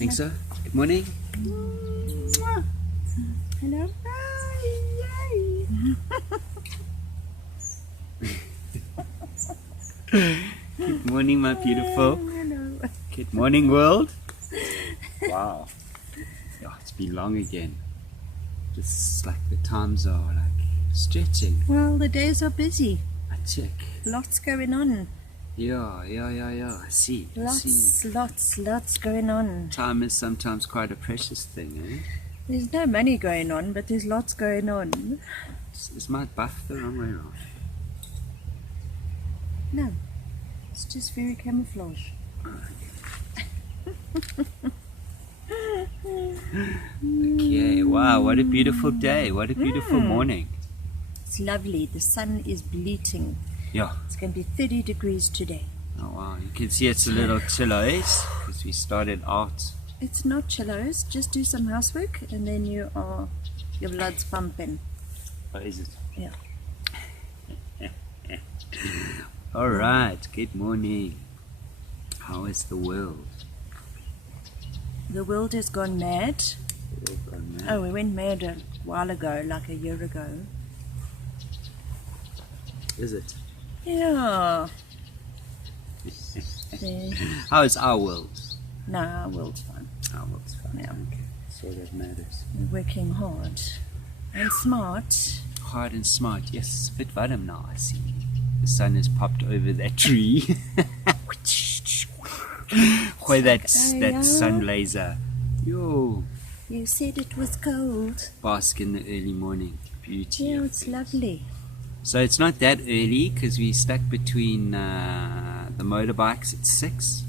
Think so? Good morning. Hello. Good morning, my beautiful. Hello. Good morning, world. Wow. Oh, it's been long again. Just like the times are like stretching. Well, the days are busy. I check. Lots going on. Yeah. I see. Lots going on. Time is sometimes quite a precious thing, eh? There's no money going on, but there's lots going on. Is my buff the wrong way around? No, it's just very camouflage. Okay, wow, what a beautiful day. What a beautiful morning. It's lovely. The sun is bleating. Yeah. It's going to be 30 degrees today. Oh, wow. You can see it's a little chillos because we started out. It's not chillos. Just do some housework and then your blood's pumping. Oh, is it? Yeah. All right. Good morning. How is the world? The world has gone mad. The world gone mad. Oh, we went mad a while ago, like a year ago. Is it? Yeah. How is our world? No, our world's fine. Our world's fine. Yeah. Okay. That's all that matters. We're working hard and smart. Hard and smart. Yes, fit bottom now, I see. The sun has popped over that tree. Where that sun laser. Yo. You said it was cold. Bask in the early morning. Beauty. Yeah, of it's things. lovely. So it's not that early because we stuck between the motorbikes at 6.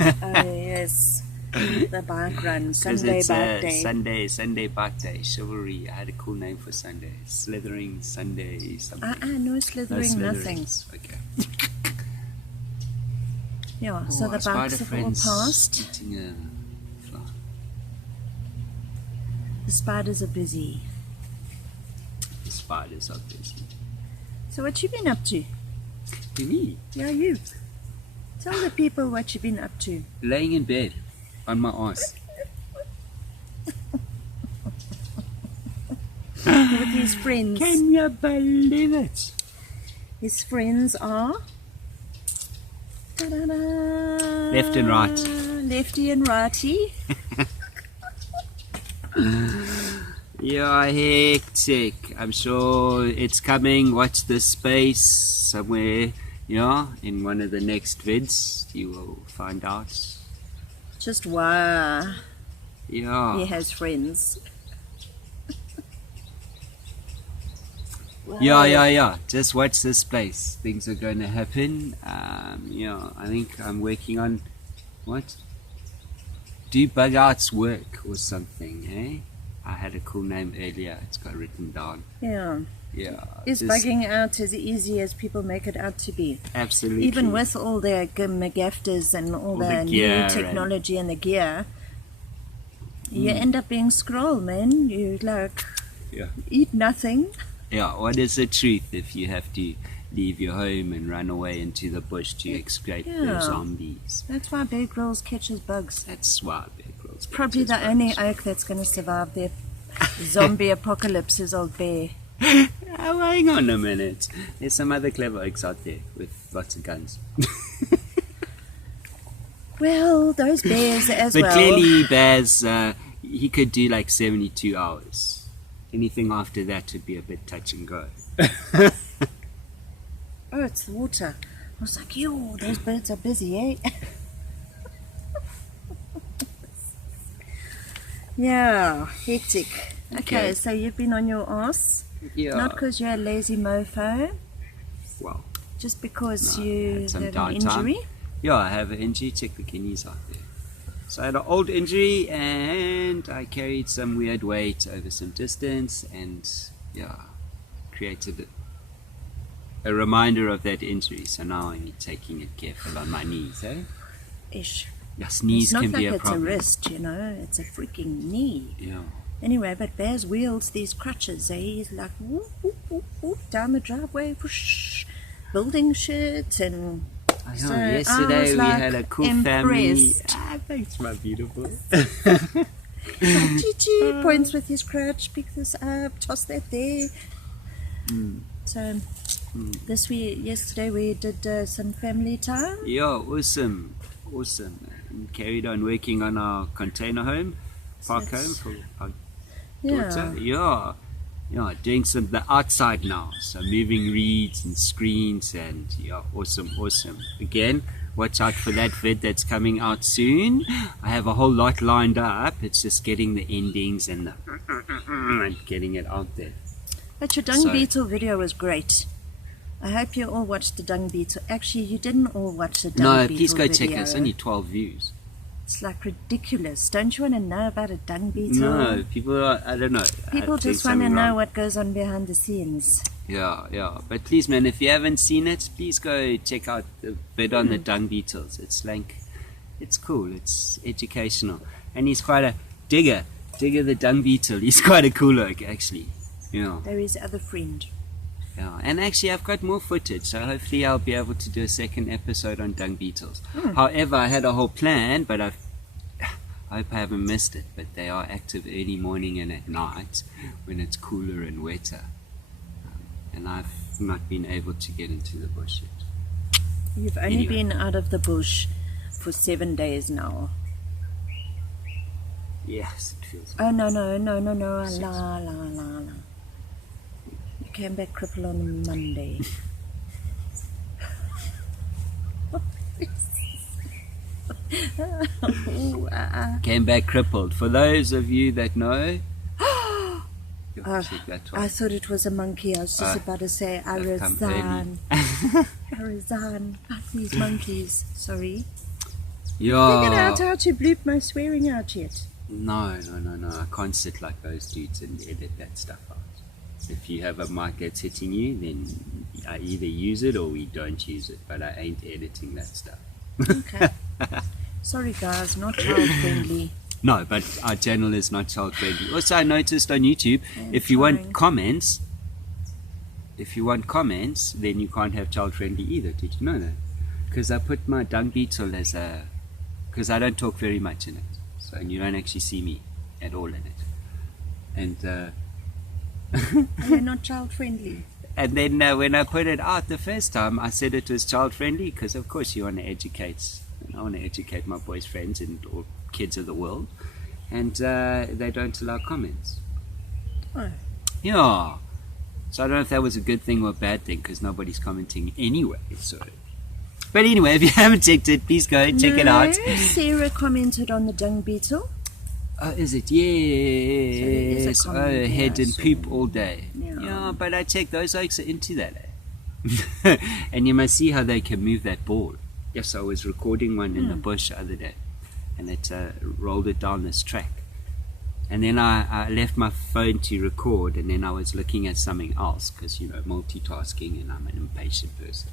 Oh, yes. The bike run. Sunday bike day. Sunday bike day. Chivalry. I had a cool name for Sunday. Slithering Sunday something. No slithering, nothing. Okay. Yeah, so the bikes have all passed. Eating a fly. The spiders are busy. The spiders are busy. So what you been up to? To me, Yeah, you. Tell the people what you've been up to. laying in bed on my ass. With his friends. Can you believe it? His friends are... Ta-da-da. Left and right. Lefty and righty. Yeah, hectic. I'm sure it's coming. Watch this space somewhere. Yeah, in one of the next vids, you will find out. Just why Yeah. he has friends. Yeah. Just watch this space. Things are going to happen. Yeah, I think I'm working on what? Do bug outs work or something, eh? I had a cool name earlier. It's got written down. Yeah. Yeah. Is just bugging out as easy as people make it out to be? absolutely. Even with all the McGafters and all the gear new technology and the gear, you end up being scroll, man. You like eat nothing. Yeah, what is the truth if you have to leave your home and run away into the bush to escape the zombies? That's why Bear Grylls catches bugs. That's why Bear Grylls Probably catches the only bugs. oak that's going to survive the zombie apocalypse is old Bear. Oh, hang on a minute. There's some other clever oaks out there with lots of guns. Well, those bears as But well. clearly Bears, he could do like 72 hours. Anything after that would be a bit touch and go. Oh, it's the water. I was like, yo, those birds are busy, eh? Yeah, hectic. Okay, so you've been on your ass. Yeah. Not because you're a lazy mofo, Well, just because no, I you had some had an downtime. injury. Yeah, I have an injury. Check the kidneys out there. So I had an old injury and I carried some weird weight over some distance and created a reminder of that injury. So now I'm taking it careful on my knees, eh? Ish. Yes, knees It's not can like be a it's problem. a wrist, you know, it's a freaking knee. Yeah. Anyway, but Bears wields these crutches, eh? He's like, whoop, whoop, whoop, whoop, down the driveway, whoosh, building shit, and I know, So I yesterday was, we like, had a cool family. impressed. Thanks, my beautiful. Gigi points with his crutch, pick this up, toss that there. So yesterday we did some family time. Yeah, awesome. And carried on working on our container home, park home for our daughter. Yeah, doing the outside now. So moving reeds and screens and awesome. Again, watch out for that vid that's coming out soon. I have a whole lot lined up. It's just getting the endings and and getting it out there. But your dung beetle video was great. I hope you all watched the dung beetle. Actually, you didn't all watch the dung beetle video. No, please go check it. It's only 12 views. It's like ridiculous. Don't you want to know about a dung beetle? No, people are, I don't know. People just want to know what goes on behind the scenes. Yeah. But please, man, if you haven't seen it, please go check out the vid on the dung beetles. It's cool. It's educational. And he's quite a digger the dung beetle. He's quite a cool look, actually. Yeah. They're his other friend. Yeah, and actually I've got more footage, so hopefully I'll be able to do a second episode on dung beetles. However, I had a whole plan, but I hope I haven't missed it. But they are active early morning and at night when it's cooler and wetter. And I've not been able to get into the bush yet. You've only been out of the bush for 7 days now. Yes, it feels Oh, no. La. You came back crippled on Monday. Came back crippled. For those of you that know, I thought it was a monkey. I was just about to say, I resign. I resign. Fuck these monkeys. Sorry. Yeah. Figured out how to bleep my swearing out yet. No. I can't sit like those dudes and edit that stuff out. If you have a mic that's hitting you, then I either use it or we don't use it. But I ain't editing that stuff. Okay. Sorry guys, not child friendly. No, but our channel is not child friendly. Also, I noticed on YouTube, if you want comments, then you can't have child friendly either. Did you know that? Because I put my dung beetle because I don't talk very much in it. So, and you don't actually see me at all in it. And You're not child friendly. And then when I put it out the first time, I said it was child friendly because, of course, I want to educate my boys' friends and all kids of the world, and they don't allow comments. Oh. Yeah. So I don't know if that was a good thing or a bad thing because nobody's commenting anyway. So, but anyway, if you haven't checked it, please go check it out. Sarah commented on the dung beetle. Oh, is it? Yes. So head and poop all day. Yeah, but I checked, those oaks are into that. And you must see how they can move that ball. Yes, I was recording one in the bush the other day, and it rolled it down this track. And then I left my phone to record, and then I was looking at something else because, multitasking, and I'm an impatient person.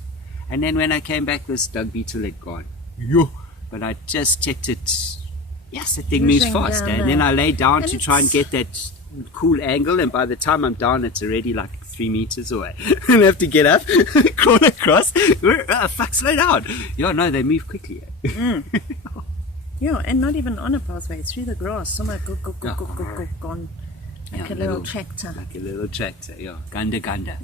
And then when I came back, this dung beetle had gone. Yo. But I just checked it. Yes, the thing moves fast. And then I lay down to try and get that cool angle, and by the time I'm down, it's already like 3 meters away. And I have to get up, crawl across. Fuck, slow down. Yeah, no, they move quickly. Yeah, and not even on a pathway, through the grass. Somewhere gone. Like a little tractor. Like a little tractor, yeah. Ganda.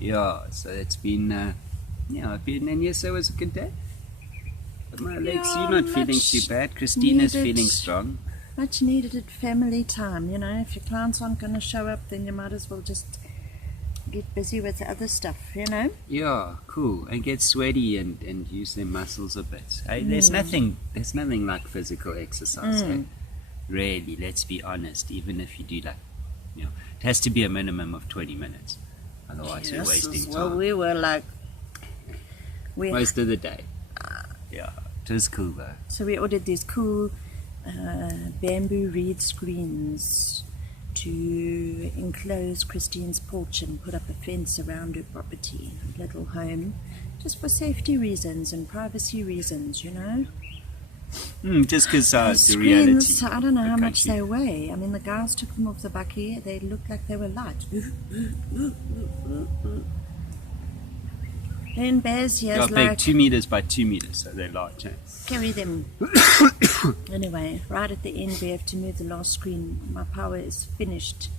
Yeah, so it's been, and yesterday was a good day. But my legs, you're not feeling too bad. Christina's feeling strong. Much needed family time, If your clients aren't going to show up, then you might as well just get busy with the other stuff, Yeah, cool. And get sweaty and use their muscles a bit. There's nothing like physical exercise. Really, let's be honest. Even if you do it has to be a minimum of 20 minutes. Otherwise, you're wasting time. Well, we were like... Most of the day. Yeah, it was cool though. So we ordered these cool bamboo reed screens to enclose Christine's porch and put up a fence around her property, little home, just for safety reasons and privacy reasons, Just because the reality. I don't know how country. much they weigh. I mean, the guys took them off the bucky. They looked like they were light. Then Baz They're here's big, like, 2 meters by 2 meters, so they're large. Eh? carry them. Anyway, right at the end we have to move the last screen. My power is finished.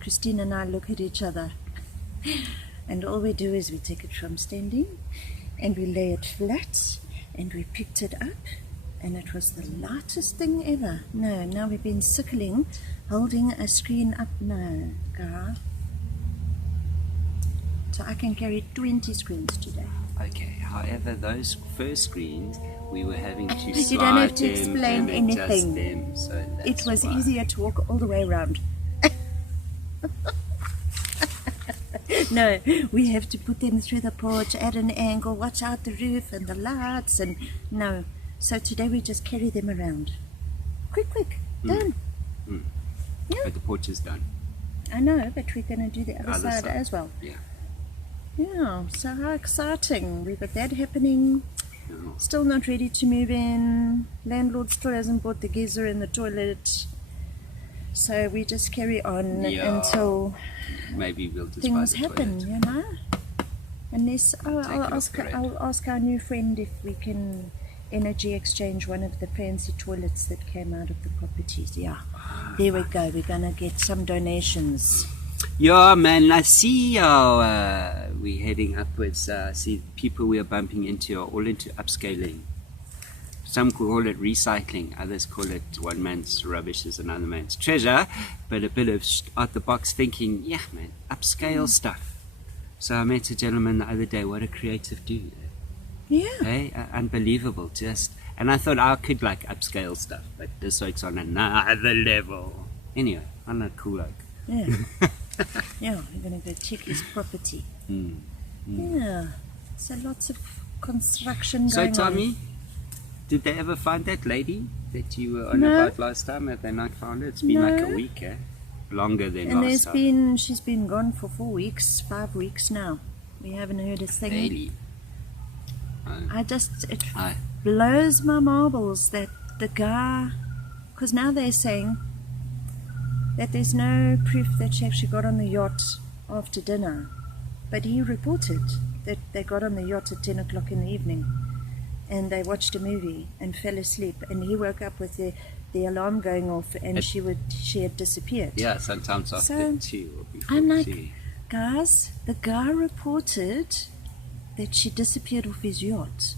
Christine and I look at each other, and all we do is we take it from standing and we lay it flat, and we picked it up, and it was the lightest thing ever. No, now we've been sickling, holding a screen up. No, Gar. So I can carry 20 screens today. Okay, however, those first screens, we were having to You slide don't have to them explain and adjust anything. them, so It that's was why. easier to walk all the way around. No, we have to put them through the porch at an angle, watch out the roof and the lights, and no. So today we just carry them around. Quick, done. Yeah. But the porch is done. I know, but we're going to do the other side as well. Yeah. Yeah, so how exciting. We've got that happening. Yeah. Still not ready to move in. Landlord still hasn't bought the geyser in the toilet. So we just carry on until maybe we'll just things buy the happen, toilet. you know. Unless Take it off the rate. I'll ask our new friend if we can energy exchange one of the fancy toilets that came out of the properties. Yeah, there we go. We're gonna get some donations. Yeah, man, I see how we're heading upwards. See, people we are bumping into are all into upscaling. Some call it recycling, others call it one man's rubbish is another man's treasure, but a bit of out-the-box thinking, yeah, man, upscale stuff. So I met a gentleman the other day, what a creative dude. Yeah. Hey, unbelievable, just. And I thought I could like upscale stuff, but this oak's on another level. Anyway, I'm a cool oak. Yeah. Yeah, we're gonna go check his property. Yeah. So lots of construction So going Tommy, on. did they ever find that lady that you were on No. about last time? Have they not found her? It's been like a No. week, eh? Longer than And last time. she's been gone for 4 weeks, 5 weeks now. We haven't heard a thing. Really? It Aye. blows my marbles that the guy, because now they're saying that there's no proof that she actually got on the yacht after dinner, but he reported that they got on the yacht at 10 o'clock in the evening and they watched a movie and fell asleep, and he woke up with the alarm going off, and she had disappeared. Yeah, sometimes after So, 2 or before I'm like, 2. guys, the guy reported that she disappeared off his yacht.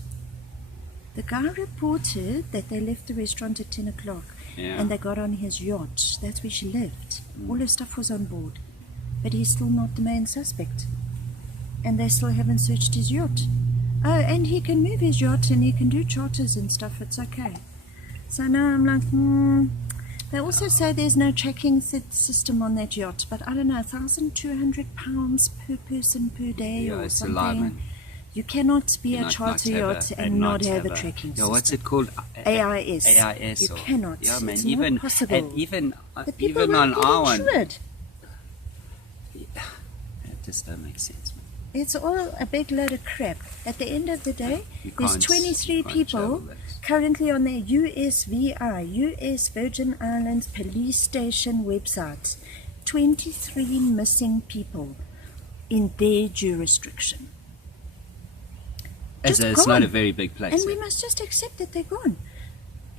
The guy reported that they left the restaurant at 10 o'clock Yeah. and they got on his yacht. That's where she lived. All her stuff was on board. But he's still not the main suspect. And they still haven't searched his yacht. Oh, and he can move his yacht and he can do charters and stuff. It's okay. So now I'm like, They also say there's no tracking system on that yacht, but I don't know, £1,200 per person per day or it's something. a lot, man. You cannot be a Not charter have yacht and not have a tracking system. Yeah, what's it called? AIS. AIS. You cannot. Yeah, man. It's Even not possible. and even The people even on won't our get one, insured. it just doesn't make sense, man. It's all a big load of crap. At the end of the day, You there's can't- 23 you can't people travel that. currently on their USVI, US Virgin Islands Police Station website. 23 missing people in their jurisdiction. It's Just not a gone. very big place. And we eh? must just accept that they're gone.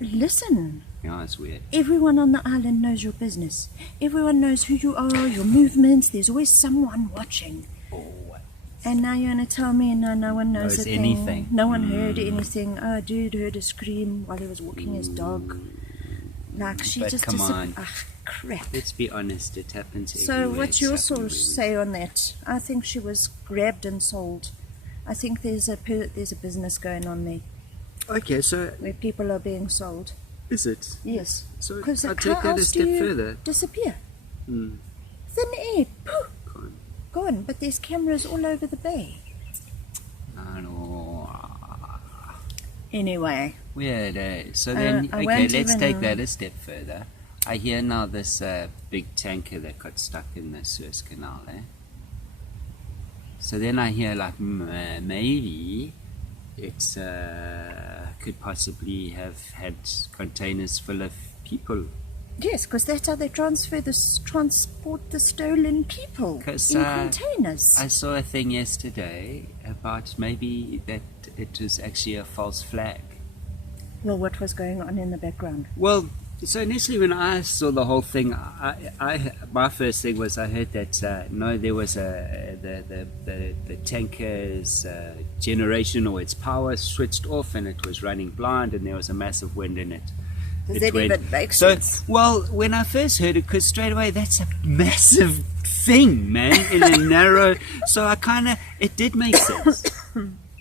Listen, Yeah, it's weird. everyone on the island knows your business. Everyone knows who you are, your movements. There's always someone watching. And now you're going to tell me no one knows Knows a thing. anything. No one heard anything. Oh, dude heard a scream while he was walking his dog. Like, she But just come on. crap. Let's be honest, it happens So everywhere. what's It's your happened sort of everywhere. say on that? I think she was grabbed and sold. I think there's a business going on there Okay, so where people are being sold. is it? Yes. So Because I'll how take that a else do step you further. disappear? Hmm. Thin air. Poof, Gone. gone. But there's cameras all over the bay. I know. Anyway. Weird, eh? So then, I okay, won't let's even- take that a step further. I hear now this big tanker that got stuck in the Suez Canal, eh? So then I hear like maybe it's could possibly have had containers full of people Yes, because that's how they transport the stolen people 'Cause, in containers. I saw a thing yesterday about maybe that it was actually a false flag. Well, what was going on in the background? Well, so initially when I saw the whole thing, my first thing was I heard that no, there was the tanker's generation or its power switched off and it was running blind and there was a massive wind in it. Does It that went- even make so, sense? well, when I first heard it, because straight away that's a massive thing, man, in a narrow. So it did make sense.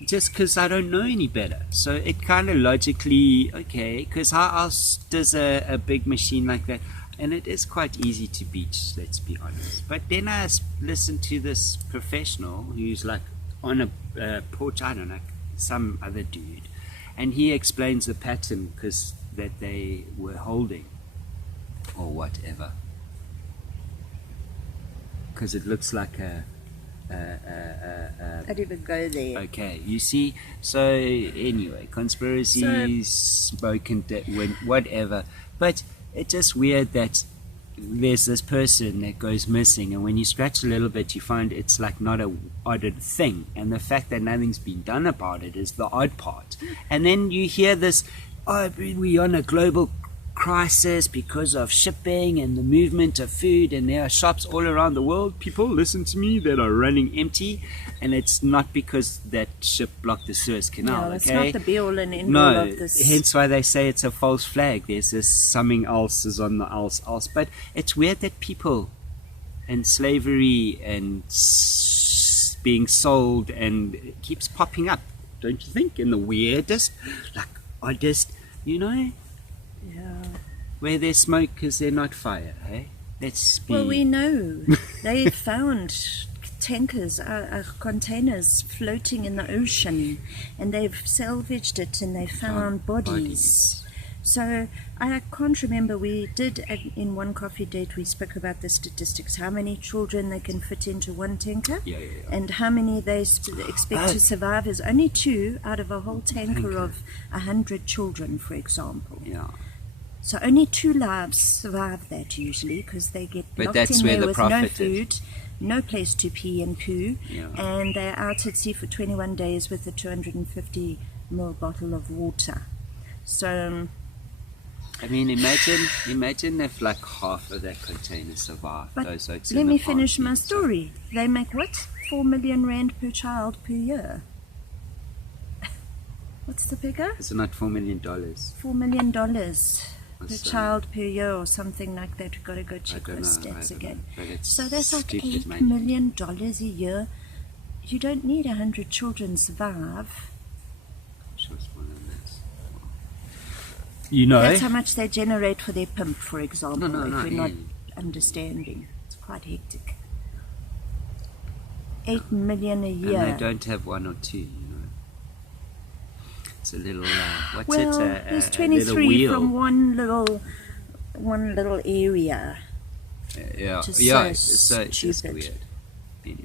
Just because I don't know any better. So it kind of logically, okay, because how else does a big machine like that, and it is quite easy to beat, let's be honest. But then I listened to this professional who's like on a porch, I don't know, some other dude, and he explains the pattern because that they were holding or whatever. Because it looks like I didn't even go there. okay, you see. So anyway, conspiracies, smoking, whatever. But it's just weird that there's this person that goes missing, and when you scratch a little bit, you find it's like not a odd thing, and the fact that nothing's been done about it is the odd part. And then you hear this, oh, we're on a global crisis because of shipping and the movement of food, and there are shops all around the world, people, listen to me, that are running empty, and it's not because that ship blocked the Suez Canal. No, it's okay, not the be all and end all no, of this. hence why they say it's a false flag. There's this something else is on the else. But it's weird that people and slavery and being sold and it keeps popping up, don't you think? In the weirdest, like oddest, Yeah. where there's smoke because they're not fire, hey? Let's be... Well, we know they found tankers, containers floating in the ocean, and they've salvaged it and they found bodies. So I can't remember, we did in one coffee date, we spoke about the statistics, how many children they can fit into one tanker, Yeah. and how many they expect to survive is only 2 out of a whole tanker of 100 children, for example. Yeah. So only 2 lives survive that usually, because they get But locked that's in where there the with no profit food, is. no place to pee and poo, Yeah. and they're out at sea for 21 days with a 250 ml bottle of water. So I mean, imagine if like half of that container survived. But those oaks let in me the finish my party. So- story. They make what? 4 million rand per child per year. What's the figure? Is it not $4 million? $4 million per That's, child per year or something like that. We've got to go check I those don't know, stats I don't again. know, but it's So that's like stupid $8 money. million a year. You don't need 100 children survive. Sure it's more than that. You know, That's how much they generate for their pimp, for example, No, if not we're not really. understanding. It's quite hectic. 8 million a and year. they don't have 1 or 2, you know. It's a little, what's Well, it? there's little 23 wheel. from one little area. Yeah, Just yeah. so It's just stupid. weird. Anyway,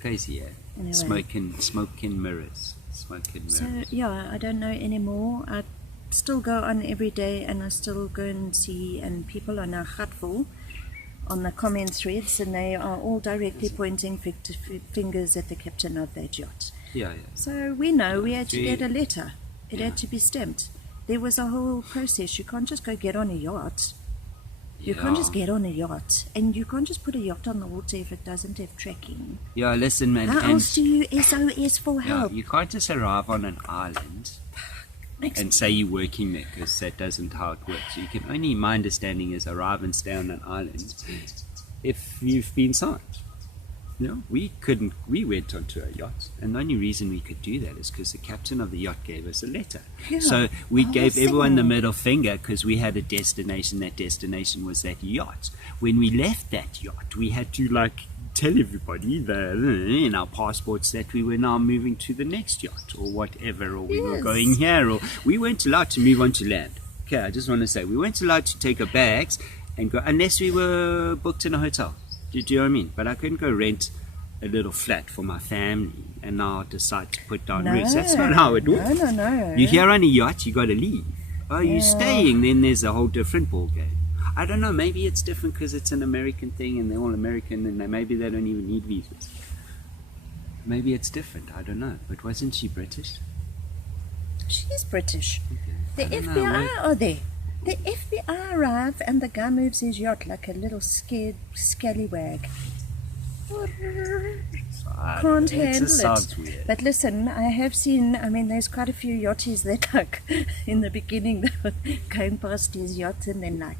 crazy, yeah. Anyway. Smoking mirrors. Smoking mirrors. So yeah, I don't know anymore. I still go on every day, and I still go and see, and people are now hurtful on the comment threads, and they are all directly pointing fingers at the captain of that yacht. Yeah. So we know we had to Gee. get a letter. It Yeah. had to be stamped. There was a whole process. You can't just go get on a yacht. You can't just get on a yacht, and you can't just put a yacht on the water if it doesn't have tracking. Yeah, listen, man. How and else do you SOS for yeah, help? you can't just arrive on an island and say you're working there, because that doesn't how it works. You can only, my understanding is, arrive and stay on an island if you've been signed. You know, we went onto a yacht, and the only reason we could do that is because the captain of the yacht gave us a letter. Yeah, So we the whole gave everyone the thing. middle finger because we had a destination. That destination was that yacht. When we left that yacht, we had to tell everybody in our passports that we were now moving to the next yacht or whatever, or we were Yes. going here, or we weren't allowed to move on to land. Okay, I just want to say we weren't allowed to take our bags and go unless we were booked in a hotel. Do you know what I mean? But I couldn't go rent a little flat for my family and now decide to put down roots. That's not how it works. No. You're here on a yacht, you got to leave. Oh, you're Yeah. staying, then there's a whole different ball game. I don't know, maybe it's different because it's an American thing and they're all American and maybe they don't even need visas. Maybe it's different, I don't know. But wasn't she British? She's British. Okay. The FBI are there. The FBI arrive and the guy moves his yacht like a little scared scallywag. Can't handle it. Weird. But listen, I have seen, there's quite a few yachties that in the beginning they were going past his yacht and then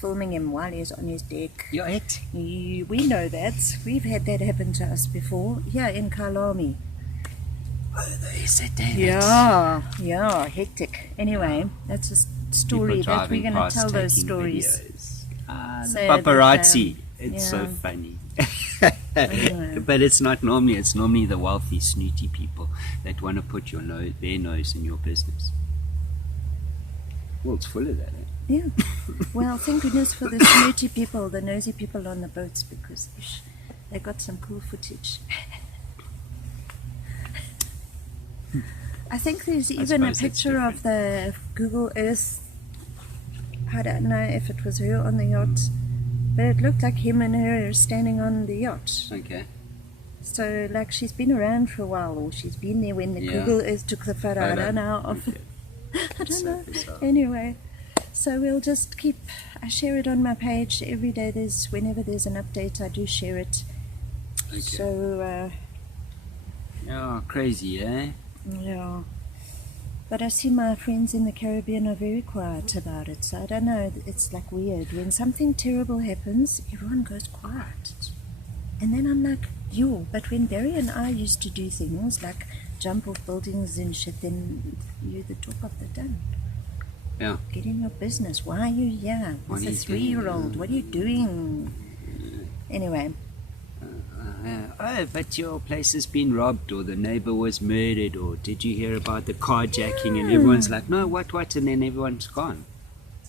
filming him while he's on his deck. Yacht? We know that. We've had that happen to us before. Here in Kalami. Oh, they said that. Yeah, hectic. Anyway, that's a story that we're going to tell those stories. Paparazzi. It's so funny. But it's not normally. It's normally the wealthy, snooty people that want to put their nose in your business. Well, it's full of that, eh? Yeah. Well, thank goodness for the snooty people, the nosy people on the boats, because they got some cool footage. I think there's even a picture of the Google Earth. I don't know if it was her on the yacht, but it looked like him and her standing on the yacht. Okay. So, she's been around for a while, or she's been there when the Google Earth took the photo. I don't know. Okay. I don't know. Anyway, so we'll just I share it on my page every day. Whenever there's an update, I do share it. Okay. So, crazy, eh? Yeah. But I see my friends in the Caribbean are very quiet about it. So I don't know, it's weird. When something terrible happens, everyone goes quiet. And then I'm like, but when Barry and I used to do things like jump off buildings and shit, then you're the talk of the town. Yeah. Get in your business. Why are you here? It's a 3-year-old. What are you doing? Anyway. But your place has been robbed, or the neighbor was murdered, or did you hear about the carjacking? And everyone's like, no, what? And then everyone's gone.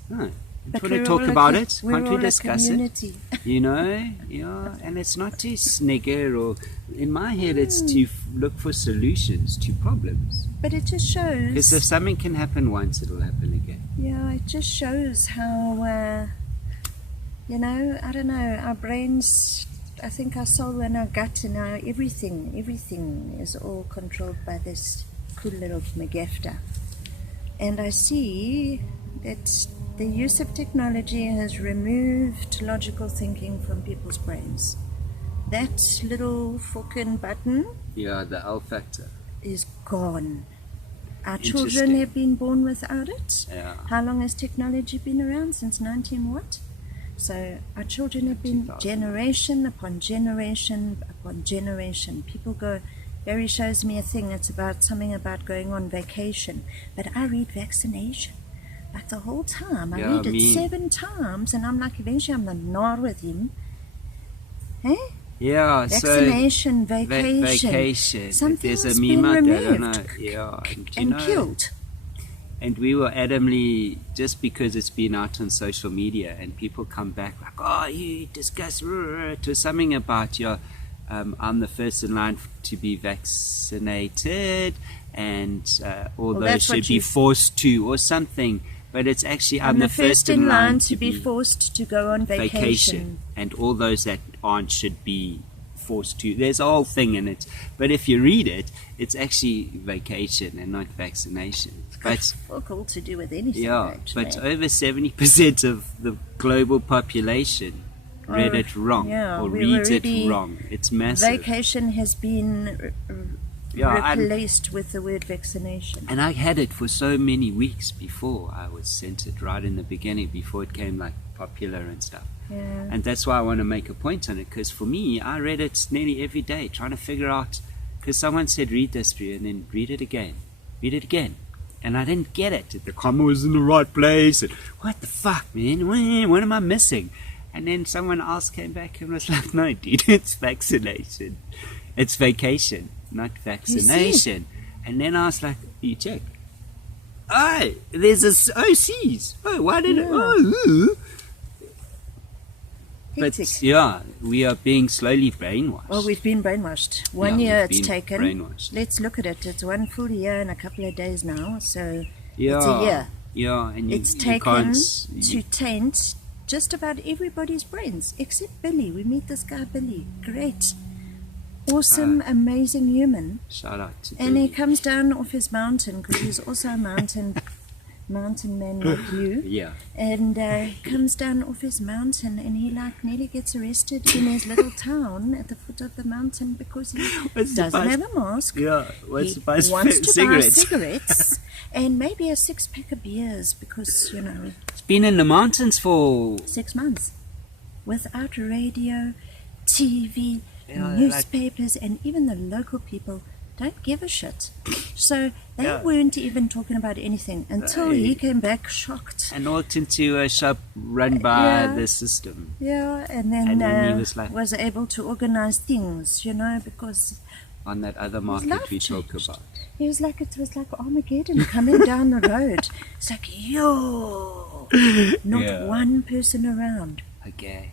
No. But want to talk about it? Can't we discuss it? Yeah. And it's not to snigger, or in my head, it's to look for solutions to problems. But it just shows. Because if something can happen once, it'll happen again. Yeah, it just shows how, I don't know, our brains. I think our soul and our gut and our everything is all controlled by this cool little McGafta. And I see that the use of technology has removed logical thinking from people's brains. That little fucking button, the L factor, is gone. Our children have been born without it. Yeah. How long has technology been around? Since 19 what? So our children have been generation upon generation upon generation. People go, Barry shows me a thing, it's about something about going on vacation. But I read vaccination. The whole time. I read it 7 times and I'm eventually I'm not nod with him. Eh? Yeah, vaccination, vacation. Vacation. Something's There's a been meme out there, I removed don't know. Yeah. and killed. And we were adamantly, just because it's been out on social media and people come back you discuss to something about I'm the first in line to be vaccinated and all those should be forced to or something. But it's actually I'm the first in line to be forced to go on vacation. And all those that aren't should be forced to. There's a whole thing in it. But if you read it, it's actually vacation and not vaccination. It's fuck all to do with anything. Yeah, actually. but over 70% of the global population read it wrong or reads it wrong. It's massive. Vacation has been replaced with the word vaccination. And I had it for so many weeks before I was sent it, right in the beginning, before it came popular and stuff. Yeah. And that's why I want to make a point on it, because for me, I read it nearly every day, trying to figure out, because someone said read this for you, and then read it again. And I didn't get it. The comma was in the right place. And what the fuck, man? What am I missing? And then someone else came back and was like, no, dude, it's vaccination. It's vacation, not vaccination. And then I was like, you check. Oh, there's a OCs. Oh, why did it? Oh, but we are being slowly brainwashed. Well, we've been brainwashed. 1 year it's taken. Brainwashed. Let's look at it. It's 1 full year and a couple of days now. So it's a year. Yeah, and it's taken to taint just about everybody's brains except Billy. We meet this guy Billy. Great. Awesome, amazing human. Shout out to And he Billy. comes down off his mountain because he's also a mountain man like you. Yeah. And comes down off his mountain and he like nearly gets arrested in his little town at the foot of the mountain because he doesn't have a mask. Yeah. Wants He to buy wants to cigarettes. buy cigarettes and maybe a 6-pack of beers because, you know, It's been in the mountains for 6 months without radio, TV, Yeah, newspapers, and even the local people don't give a shit. So they Yeah. weren't even talking about anything until he came back shocked. and walked into a shop run by Yeah. the system. Yeah, and then, And then he was like- was able to organize things, you know, because On that other market life we talk changed. about. it was like Armageddon coming down the road. It's like, yo, not Yeah. one person around. Okay.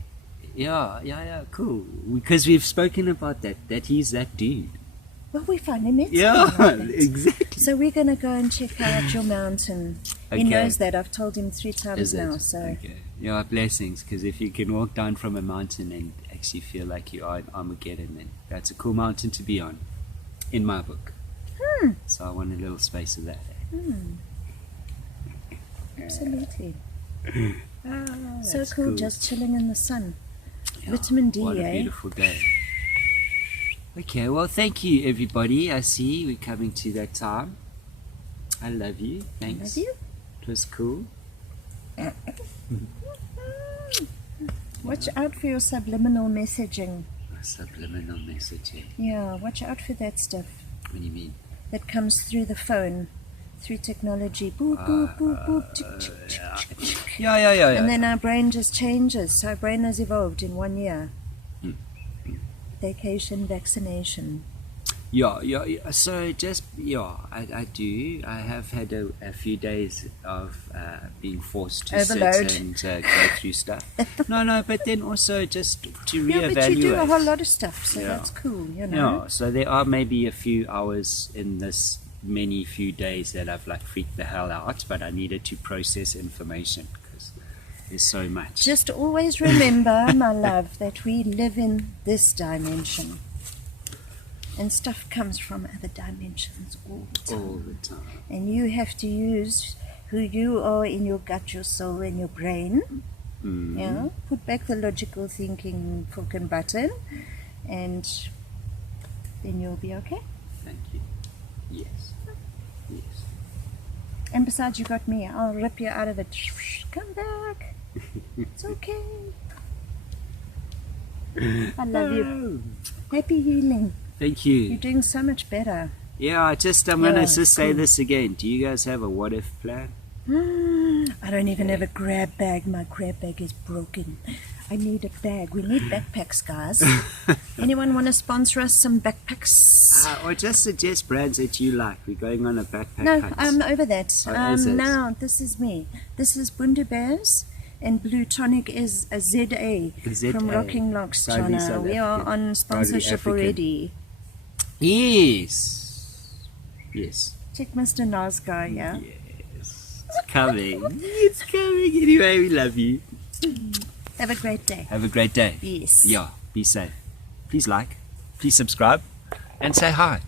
Yeah, cool. Because we've spoken about that he's that dude. Well, we finally met Yeah, someone like that. exactly. So we're going to go and check out your mountain. Okay. He knows that. I've told him 3 times Is now. it? So Okay. Yeah, blessings. Because if you can walk down from a mountain and actually feel like you are in Armageddon, then that's a cool mountain to be on, in my book. So I want a little space of that. absolutely. So That's cool, just chilling in the sun. Yeah, Vitamin D, what a eh? beautiful day. Okay, well, thank you, everybody. I see we're coming to that time. I love you. Thanks. Love you. It was cool. Watch out for your subliminal messaging. Subliminal messaging. Yeah, watch out for that stuff What do you mean? that comes through the phone, through technology. Boop, boop, boop, boop. Tick, tick, tick, tick, tick. Yeah. And then our brain just changes. So our brain has evolved in 1 year. Vacation, vaccination. Yeah. So just, I do. I have had a few days of being forced to Overload. sit and go through stuff. No, but then also just to reevaluate. Yeah, but you do a whole lot of stuff, so Yeah. that's cool, you know. Yeah, so there are maybe a few hours in this many few days that I've like freaked the hell out, but I needed to process information because there's so much. Just always remember, my love, that we live in this dimension. And stuff comes from other dimensions all the time. All the time. And you have to use who you are in your gut, your soul, and your brain. Mm. Yeah, put back the logical thinking fucking button, and then you'll be okay. Thank you. Yes. And besides, you got me. I'll rip you out of it. Come back. It's okay. I love you. Happy healing. Thank You're you. doing so much better. Yeah, I'm going Yeah, to just say cool. this again. Do you guys have a what if plan? I don't even have a grab bag. My grab bag is broken. I need a bag. We need backpacks, guys. Anyone want to sponsor us some backpacks? Or just suggest brands that you like. We're going on a backpack No, hunt. I'm over that. Oh, is it? Now, this is me. This is Bundabears, and Blue Tonic is a ZA ZA. from Rocking Locks, Proudly China. South We are African. on sponsorship African. already. Yes. Check Mr. Nas Guy, yeah? Yes. It's coming. It's coming. Anyway, we love you. Have a great day. Have a great day. Yes. Yeah. Be safe. Please like. Please subscribe. And say hi.